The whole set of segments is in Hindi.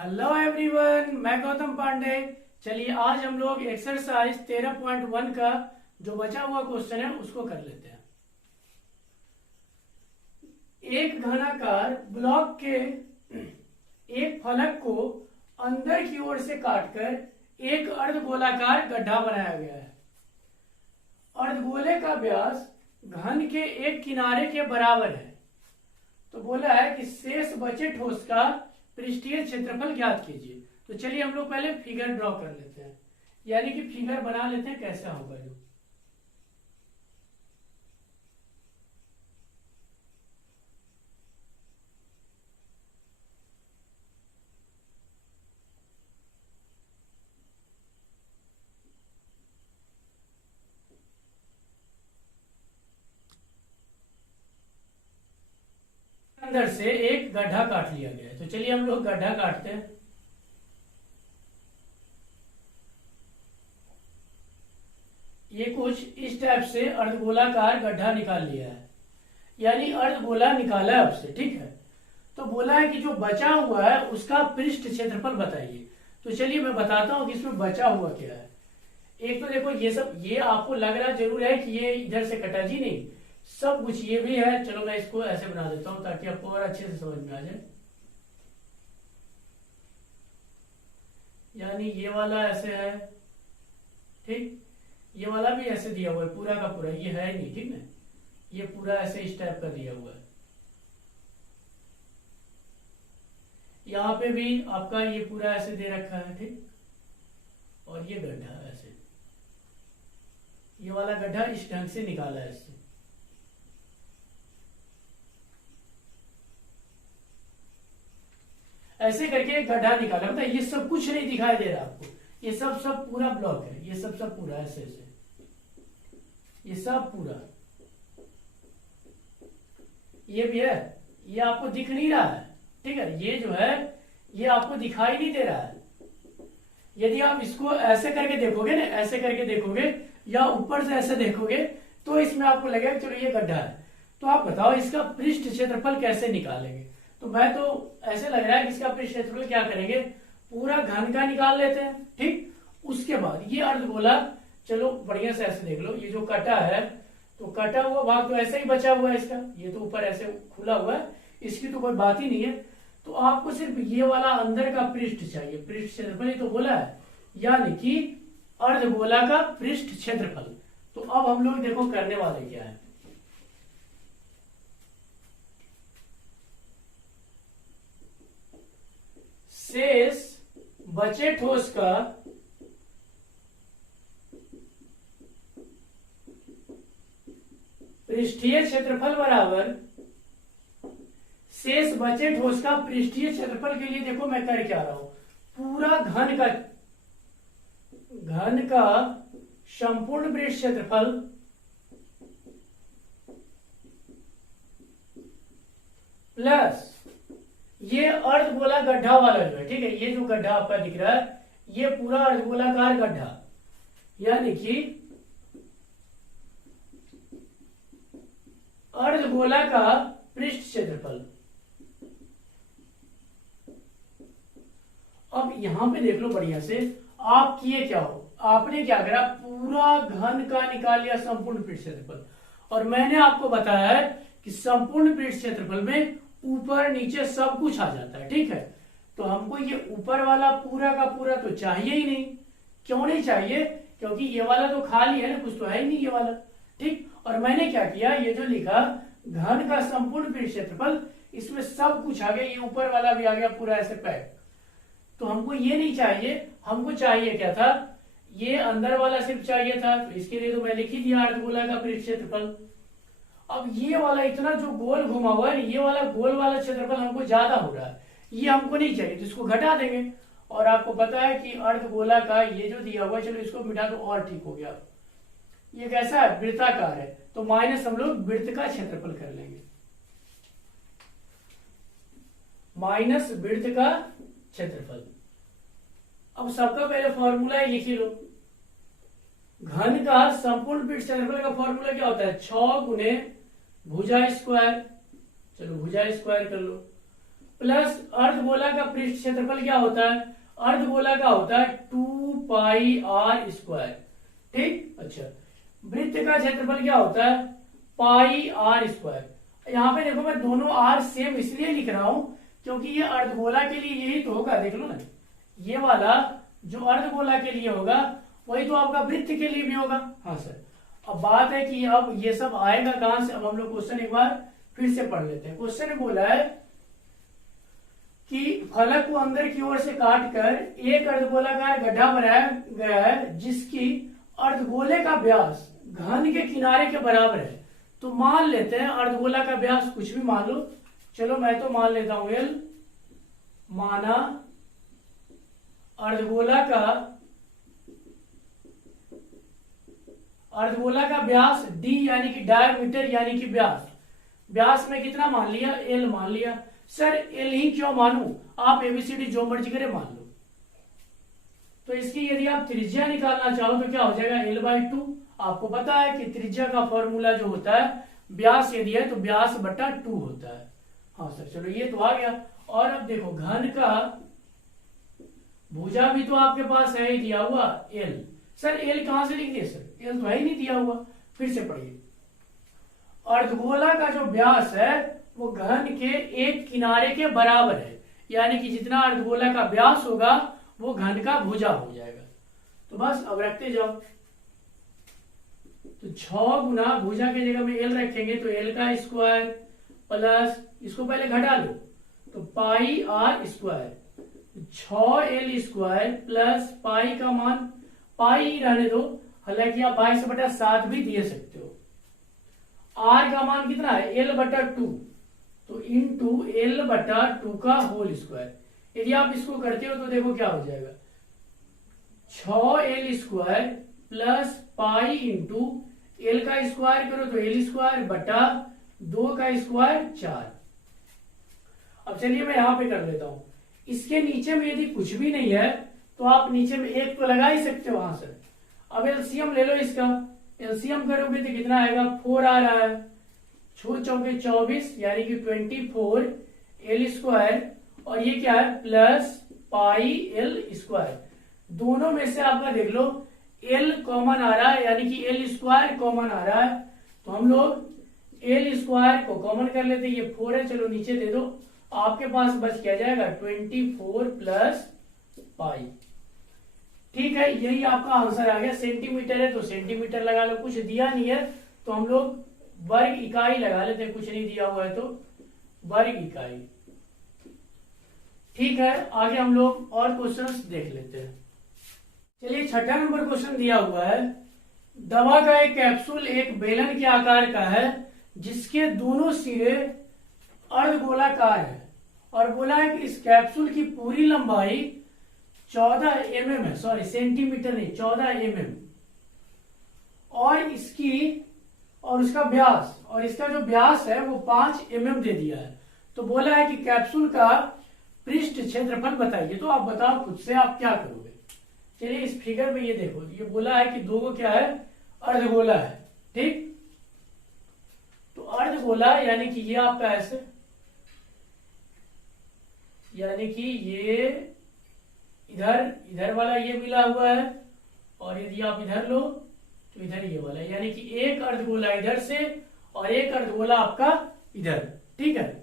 हेलो एवरीवन, मैं गौतम पांडे। चलिए आज हम लोग एक्सरसाइज 13.1 का जो बचा हुआ क्वेश्चन है उसको कर लेते हैं। एक घनाकार ब्लॉक के एक फलक को अंदर की ओर से काटकर एक अर्धगोलाकार गड्ढा बनाया गया है। अर्धगोले का व्यास घन के एक किनारे के बराबर है। तो बोला है कि शेष बचे ठोस का पृष्ठीय क्षेत्रफल ज्ञात कीजिए। तो चलिए हम लोग पहले फिगर ड्रॉ कर लेते हैं, यानी कि फिगर बना लेते हैं कैसा होगा जो। अंदर से एक गड्ढा काट लिया गया है। तो चलिए हम लोग गड्ढा काटते हैं। ये कुछ इस टाइप से अर्धगोलाकार गड्ढा निकाल लिया है, यानी अर्धगोला निकाला है आपसे, ठीक है। तो बोला है कि जो बचा हुआ है उसका पृष्ठ क्षेत्रफल बताइए। तो चलिए मैं बताता हूं कि इसमें बचा हुआ क्या है। एक तो देखो ये सब, ये आपको लग रहा जरूर है कि ये इधर से कटा, जी नहीं, सब कुछ ये भी है। चलो मैं इसको ऐसे बना देता हूं ताकि आपको और अच्छे से समझ में आ जाए। यानी ये वाला ऐसे है, ठीक, ये वाला भी ऐसे दिया हुआ है, पूरा का पूरा ये है नहीं, ठीक ना, ये पूरा ऐसे इस टाइप का दिया हुआ है। यहाँ पे भी आपका ये पूरा ऐसे दे रखा है, ठीक, और ये गड्ढा ऐसे, ये वाला गड्ढा इस ढंग से निकाला है इससे। ऐसे करके एक गड्ढा निकाला, मतलब ये सब कुछ नहीं दिखाई दे रहा आपको, ये सब पूरा ब्लॉक है, ये सब पूरा ऐसे ऐसे, ये सब पूरा, ये भी है, ये आपको दिख नहीं रहा है, ठीक है। ये जो है ये आपको दिखाई नहीं दे रहा है। यदि आप इसको ऐसे करके देखोगे ना, ऐसे करके देखोगे या ऊपर से ऐसे देखोगे तो इसमें आपको लगेगा चलो ये गड्ढा है। तो आप बताओ इसका पृष्ठ क्षेत्रफल कैसे निकालेंगे। तो मैं तो ऐसे लग रहा है कि इसका पृष्ठ क्षेत्रफल क्या करेंगे, पूरा घन का निकाल लेते हैं, ठीक। उसके बाद ये अर्धगोला, चलो बढ़िया से ऐसे देख लो, ये जो कटा है तो कटा हुआ भाग तो ऐसे ही बचा हुआ है इसका, ये तो ऊपर ऐसे खुला हुआ है, इसकी तो कोई बात ही नहीं है। तो आपको सिर्फ ये वाला अंदर का पृष्ठ चाहिए, पृष्ठ क्षेत्रफल ही तो बोला है, यानी कि अर्धगोला का पृष्ठ क्षेत्रफल। तो अब हम लोग देखो करने वाले क्या है। शेष बचे ठोस का पृष्ठीय क्षेत्रफल बराबर शेष बचे ठोस का पृष्ठीय क्षेत्रफल के लिए देखो मैं कर क्या रहा हूं, पूरा घन का संपूर्ण पृष्ठ क्षेत्रफल प्लस ये अर्धगोला गड्ढा वाला जो है, ठीक है, ये जो गड्ढा आपका दिख रहा है ये पूरा अर्धगोलाकार गड्ढा, यानी कि अर्धगोला का पृष्ठ क्षेत्रफल। अब यहां पे देख लो बढ़िया से, आप किए क्या हो, आपने क्या करा, पूरा घन का निकाल लिया संपूर्ण पृष्ठ क्षेत्रफल। और मैंने आपको बताया है कि संपूर्ण पृष्ठ क्षेत्रफल में ऊपर नीचे सब कुछ आ जाता है, ठीक है। तो हमको ये ऊपर वाला पूरा का पूरा तो चाहिए ही नहीं। क्यों नहीं चाहिए, क्योंकि ये वाला तो खाली है ना, कुछ तो है ही नहीं ये वाला, ठीक। और मैंने क्या किया, ये जो लिखा घन का संपूर्ण पृष्ठ क्षेत्रफल, इसमें सब कुछ आ गया, ये ऊपर वाला भी आ गया पूरा ऐसे पैक। तो हमको ये नहीं चाहिए, हमको चाहिए क्या था, ये अंदर वाला सिर्फ चाहिए था। तो इसके लिए तो मैं लिख ही दिया अर्धगोला का पृष्ठ क्षेत्रफल। अब ये वाला इतना जो गोल घुमा हुआ है, ये वाला गोल वाला क्षेत्रफल हमको ज्यादा हो रहा है, ये हमको नहीं चाहिए, तो इसको घटा देंगे। और आपको पता है कि अर्धगोला का ये जो दिया हुआ है, चलो इसको मिटा दो और ठीक हो गया। ये कैसा है, वृत्ताकार है, तो माइनस हम लोग वृत्त का क्षेत्रफल कर लेंगे, माइनस वृत्त का क्षेत्रफल। अब सबका पहले फॉर्मूला लिख ही लो, घन का संपूर्ण पृष्ठ क्षेत्रफल का फॉर्मूला क्या होता है, 6 गुने भुजा स्क्वायर, चलो भुजा स्क्वायर कर लो, प्लस अर्धगोला का पृष्ठ क्षेत्रफल क्या होता है, अर्धगोला का होता है 2πr²। ठीक, अच्छा वृत्त का क्षेत्रफल क्या होता है, πr²। यहाँ पे देखो मैं दोनों आर सेम इसलिए लिख रहा हूं क्योंकि ये अर्धगोला के लिए यही तो होगा, देख लो ना, ये वाला जो अर्धगोला के लिए होगा वही तो आपका वृत्त के लिए भी होगा। हाँ सर, अब बात है कि अब ये सब आएगा कहां से। अब हम लोग क्वेश्चन एक बार फिर से पढ़ लेते हैं। क्वेश्चन में बोला है कि फलक को अंदर की ओर से काटकर एक अर्धगोलाकार गड्ढा बनाया गया है जिसकी अर्धगोले का व्यास घन के किनारे के बराबर है। तो मान लेते हैं अर्धगोला का व्यास कुछ भी मान लो, चलो मैं तो मान लेता हूं एल, माना अर्धगोला का व्यास डी यानी कि डायमीटर यानी कि व्यास में कितना मान लिया, एल मान लिया। सर एल ही क्यों मानू, आप एबीसीडी जो मर्जी करे मान लो। तो इसकी यदि आप त्रिज्या निकालना चाहो तो क्या हो जाएगा, l/2। आपको पता है कि त्रिज्या का फॉर्मूला जो होता है व्यास यदि है तो व्यास बटा 2 होता है। हाँ सर, चलो ये तो आ गया। और अब देखो घन का भुजा भी तो आपके पास है ही दिया हुआ l। सर l कहां से लिख दिए सर, l तो है ही नहीं दिया हुआ। फिर से पढ़िए, अर्धगोला का जो व्यास है वो घन के एक किनारे के बराबर है, यानी कि जितना अर्धगोला का व्यास होगा वो घन का भुजा हो जाएगा। तो बस अब रखते जाओ, तो 6 गुना भुजा की जगह में एल रखेंगे तो एल का स्क्वायर प्लस इसको पहले घटा लो तो πr², 6l² प्लस पाई का मान पाई रहने दो, हालांकि आप 22/7 भी दे सकते हो। r का मान कितना है, l/2, तो इंटू l/2 का होल स्क्वायर। यदि आप इसको करते हो तो देखो क्या हो जाएगा, 6l² plus pi into L का स्क्वायर करो तो l² बटा 2 का स्क्वायर 4। अब चलिए मैं यहां पे कर लेता हूं। इसके नीचे में यदि कुछ भी नहीं है तो आप नीचे में एक तो लगा ही सकते हो वहां से। अब एलसीएम ले लो इसका, एलसीएम करोगे तो कितना आएगा, 4 आ रहा है, 6 चौके 24 यानी कि 24l², और ये क्या है प्लस πl²। दोनों में से आपका देख लो l कॉमन आ रहा है यानी कि l² कॉमन आ रहा है, तो हम लोग l² को कॉमन कर लेते हैं। ये 4 है, चलो नीचे दे दो, आपके पास बच क्या जाएगा 24 प्लस पाई। ठीक है, यही आपका आंसर आ गया। सेंटीमीटर है तो सेंटीमीटर लगा लो, कुछ दिया नहीं है तो हम लोग वर्ग इकाई लगा लेते हैं, कुछ नहीं दिया हुआ है तो वर्ग इकाई। ठीक है, आगे हम लोग और क्वेश्चंस देख लेते हैं। चलिए 6ठा नंबर क्वेश्चन दिया हुआ है, दवा का एक कैप्सूल एक बेलन के आकार का है जिसके दोनों सिरे अर्धगोलाकार है, और बोला है कि इस कैप्सूल की पूरी लंबाई 14 mm है, सॉरी सेंटीमीटर नहीं 14 mm, और उसका व्यास, और इसका जो व्यास है वो 5 mm दे दिया है। तो बोला है कि कैप्सूल का पृष्ठ क्षेत्रफल बताइए। तो आप बताओ खुद से आप क्या करोगे। चलिए इस फिगर में ये देखो, ये बोला है कि दो क्या है, अर्धगोला है। ठीक, तो अर्धगोला यानी कि ये आपका ऐसे, यानी कि ये इधर वाला ये मिला हुआ है, और यदि आप इधर लो तो इधर ये वाला, यानी कि एक अर्धगोला इधर से और एक अर्धगोला आपका इधर। ठीक है,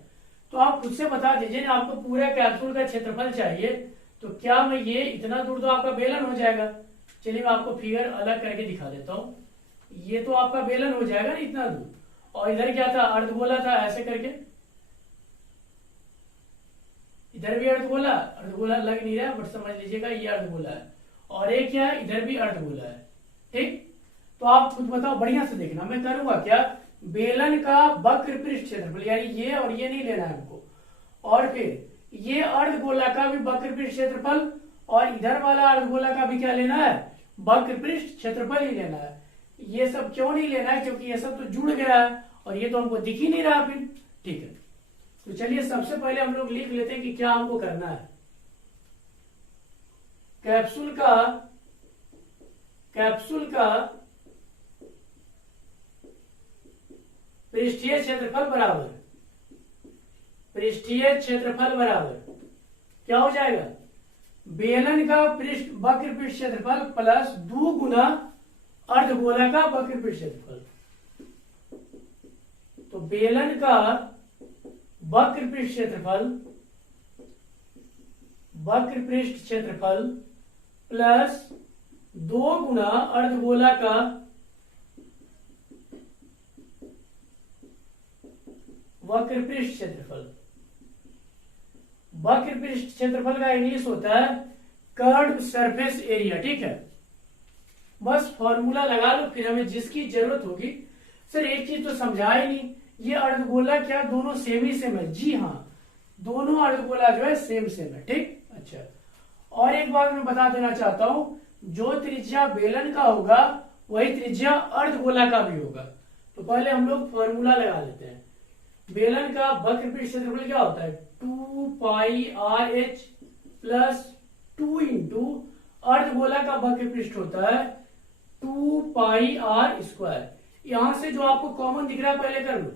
तो आप खुद से बता दीजिए, आपको पूरा कैप्सूल का क्षेत्रफल चाहिए तो क्या मैं ये इतना दूर तो आपका बेलन हो जाएगा। चलिए मैं आपको फिगर अलग करके दिखा देता हूं, ये तो आपका बेलन हो जाएगा ना इतना दूर, और इधर क्या था, अर्धगोला था, ऐसे करके इधर भी अर्धगोला लग नहीं रहा है बट समझ लीजिएगा ये अर्धगोला है, और एक क्या है, इधर भी अर्धगोला है। ठीक, तो आप खुद बताओ, बढ़िया से देखना। मैं करूंगा क्या, बेलन का वक्र पृष्ठ क्षेत्रफल, यानी ये और ये नहीं लेना है हमको, और फिर ये अर्धगोला का भी वक्र पृष्ठ क्षेत्रफल, और इधर वाला अर्धगोला का भी क्या लेना है, वक्र पृष्ठ क्षेत्रफल ही लेना है। ये सब क्यों नहीं लेना है, क्योंकि ये सब तो जुड़ गया है और ये तो हमको दिख ही नहीं रहा फिर। ठीक है, तो चलिए सबसे पहले हम लोग लिख लेते हैं कि क्या हमको करना है। कैप्सूल का पृष्ठीय क्षेत्रफल बराबर पृष्ठीय क्षेत्रफल बराबर क्या हो जाएगा, बेलन का पृष्ठ वक्र पृष्ठ क्षेत्रफल प्लस 2 गुना अर्धगोला का वक्र पृष्ठ क्षेत्रफल। तो बेलन का वक्र पृष्ठ क्षेत्रफल प्लस 2 गुना अर्धगोला का वक्र पृष्ठ क्षेत्रफल। वक्र पृष्ठ क्षेत्रफल का इंग्लिश होता है कर्व्ड सरफेस एरिया। ठीक है, बस फॉर्मूला लगा लो, फिर हमें जिसकी जरूरत होगी। सर एक चीज तो समझा ही नहीं, ये अर्धगोला क्या दोनों सेम ही सेम है? जी हाँ, दोनों अर्धगोला जो है सेम सेम है। ठीक, अच्छा, और एक बात मैं बता देना चाहता हूं, जो त्रिज्या बेलन का होगा वही त्रिज्या अर्धगोला का भी होगा। तो पहले हम लोग फॉर्मूला लगा लेते हैं। बेलन का वक्र पृष्ठ क्षेत्रफल क्या होता है, 2 पाई आर एच प्लस 2 इंटू अर्धगोला का वक्र पृष्ठ होता है 2 पाई आर स्क्वायर। यहां से जो आपको कॉमन दिख रहा है पहले कर लो,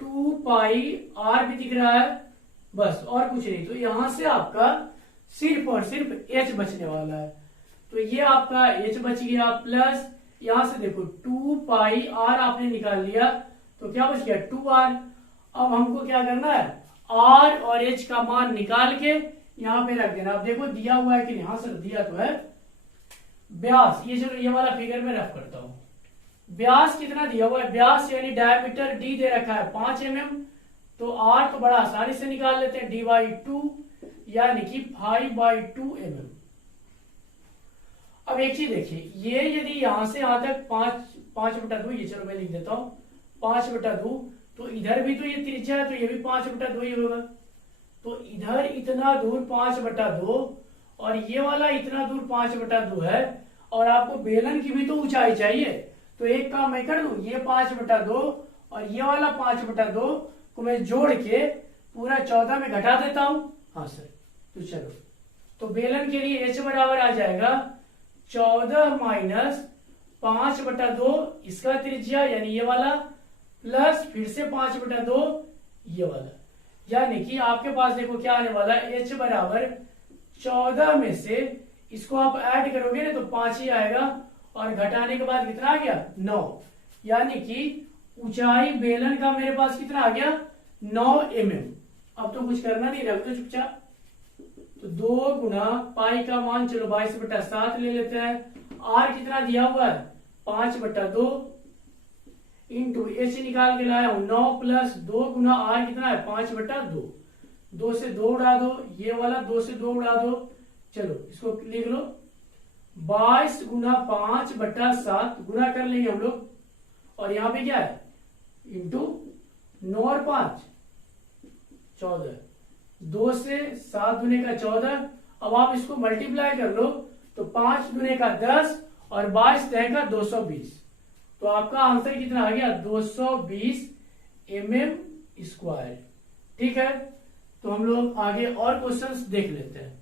2 पाई आर भी दिख रहा है, बस और कुछ नहीं। तो यहां से आपका सिर्फ और सिर्फ एच बचने वाला है। तो ये आपका एच बच गया, प्लस यहां से देखो 2 पाई आर आपने निकाल लिया, तो क्या बच गया 2r। अब हमको क्या करना है, r और h का मान निकाल के यहाँ पे रख देना। अब देखो दिया हुआ है कि नहीं, हाँ सर दिया तो है। व्यास, ये चलो ये वाला फिगर में रख करता हूं। व्यास कितना दिया हुआ है, व्यास यानी डायमीटर d दे रखा है 5 mm, तो r तो बड़ा आसानी से निकाल लेते हैं, d/2 यानी कि 5/2 mm। अब एक चीज देखिए, ये यदि यहां से यहां तक 5/2, ये चलो मैं लिख देता हूं 5/2, तो इधर भी तो ये त्रिज्या है, तो ये भी 5/2 ही होगा। तो इधर इतना दूर 5/2 और ये वाला इतना दूर 5/2 है, और आपको बेलन की भी तो ऊंचाई चाहिए। तो एक काम मैं कर दूं, ये 5/2 और ये वाला 5/2 को मैं जोड़ के पूरा 14 में घटा देता हूं। हाँ सर, तो चलो, तो बेलन के लिए h बराबर आ जाएगा 14 माइनस 5/2 इसका त्रिज्या यानी ये वाला, प्लस फिर से 5/2 ये वाला, यानी कि आपके पास देखो क्या आने वाला है, h बराबर 14 में से इसको आप ऐड करोगे ना तो 5 ही आएगा, और घटाने के बाद कितना आ गया 9, यानी कि ऊंचाई बेलन का मेरे पास कितना आ गया 9 mm। अब तो कुछ करना नहीं, रख दो चुपचाप। तो 2 गुना पाई का मान चलो 22/7 ले लेते हैं, r कितना दिया हुआ है 5/2 इंटू एच निकाल के लाया हूं 9 प्लस 2 गुना r कितना है 5/2, 2 से 2 उड़ा दो, ये वाला 2 से 2 उड़ा दो, चलो इसको लिख लो 22 गुना 5/7 गुना कर लेंगे हम लोग, और यहाँ पे क्या है इंटू 9 और 5 14, 2 से 7 दुने का 14। अब आप इसको मल्टीप्लाई कर लो तो 5 दुने का 10 और 22 दह का 220, तो आपका आंसर कितना आ गया 220 mm स्क्वायर। ठीक है, तो हम लोग आगे और क्वेश्चंस देख लेते हैं।